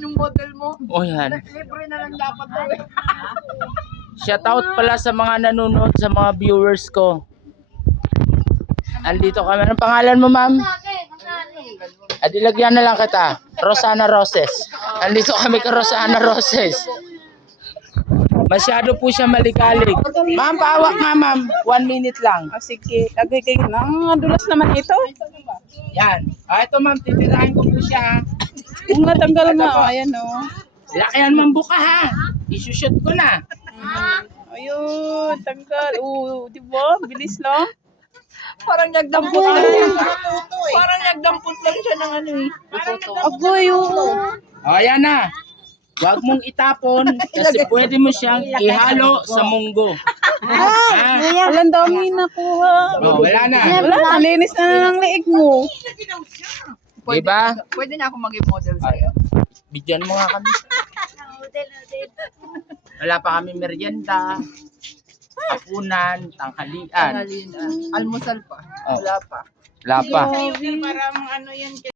yung model mo. O yan. Libre na lang dapat daw eh. Shoutout pala sa mga nanonood, sa mga viewers ko. Andito kami. Anong pangalan mo, ma'am? Adilagyan na lang kita. Rosana Roses. Andito kami kay Rosana Roses. Masyado po siya maligalig. Ma'am, pawak nga, ma'am. 1 minute lang. Sige, lagay kayo na. Ang dulas naman ito. Yan. Ito, ma'am. Titirahin ko po siya. Kung natanggal na, ayan o. Lakihan mong buka, ha? Isushoot ko na. Ayun, tanggal. Oo, di ba? Bilis lang. Parang nagdampot lang. Parang nagdampot lang siya ng ano eh. Agoy, oo. O, yan na. Huwag mong itapon kasi pwede mo siyang ihalo sa munggo. Walang dami nakuha. O, wala na. Wala, linis na ng leeg mo. Diba? Pwede na ako maging model sa'yo. Bigyan mo nga kami. Wala pa kami merienda, hapunan, tanghalian. Almusal pa. Oh. Wala pa. Wala pa. Parang ano yan.